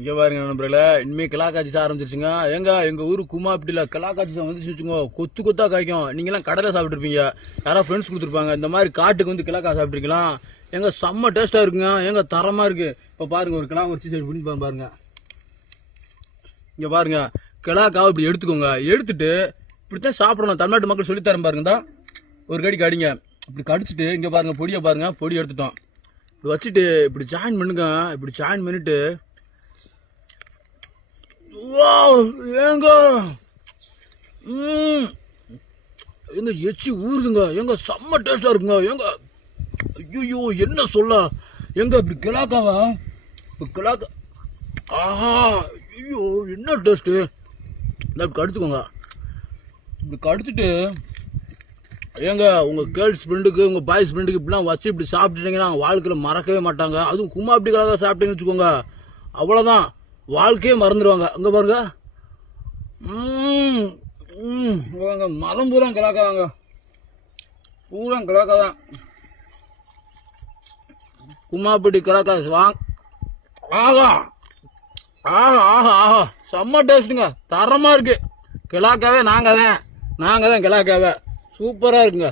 இங்க பாருங்க நண்பர்களே, இனிமே கிளாக்காட்சி ஆரம்பிச்சிருச்சுங்க. எங்க ஊரு குமாப்பிட்டில கிளாக்காட்சி வந்துச்சு வச்சுங்க, கொத்து கொத்தா காய்க்கும். நீங்க எல்லாம் கடையில சாப்பிட்டுருப்பீங்க, யாராவது ஃப்ரெண்ட்ஸ் கொடுத்துருப்பாங்க. இந்த மாதிரி காட்டுக்கு வந்து கிளாக்கா சாப்பிட்டுருக்கலாம். செம்ம டேஸ்டா இருக்குங்க. தரமா இருக்கு. இப்ப பாருங்க, ஒரு கிலா ஒரு சைடு பண்ணி பாருங்க. இங்க பாருங்க, கிளாக்காவை இப்படி எடுத்துக்கோங்க. எடுத்துட்டு இப்படித்தான் சாப்பிடணும். தமிழ்நாட்டு மக்கள் சொல்லித்தரேன் பாருங்க. தான் ஒரு கடி கடிங்க. இப்படி கடிச்சிட்டு இங்க பாருங்க, பொடியை பாருங்க. பொடி எடுத்துட்டோம். இப்படி வச்சுட்டு இப்படி ஜாயின் பண்ணுங்க. இப்படி ஜாயின் பண்ணிட்டு ஏங்க எச்சி ஊறுதுங்க. செம்ம டேஸ்டா இருக்குங்க. ஐயோ என்ன சொல்ல. இப்படி கிளாக்காவா கிளாக்கா. ஆஹா, ஐயோ என்ன டேஸ்ட். இப்படி கடிச்சுக்கோங்க. இப்படி கடிச்சிட்டு உங்க கேர்ள்ஸ் ஃப்ரெண்டுக்கு உங்க பாய்ஸ் ஃப்ரெண்டுக்கு இப்படிலாம் வச்சு இப்படி சாப்பிட்டுட்டீங்கன்னா வாழ்க்கையில மறக்கவே மாட்டாங்க. அதுவும் குமாப்பிட்டி கிளாக்கா சாப்பிட்டீங்கன்னு வச்சுக்கோங்க, அவ்வளவுதான், வாழ்க்கையே மறந்துடுவாங்க. அங்க பாருங்க, மரம் பூரா கிளாக்காங்க. பூரா கிளாக்கா தான். குமாப்பிட்டி கிளாக்கா வாங்க. ஆஹா ஆஹா ஆஹா ஆஹா, செம்ம டேஸ்ட்டுங்க. தரமா இருக்கு. கிளாக்காவே நாங்க தான் கிளாக்காவே. சூப்பரா இருக்குங்க.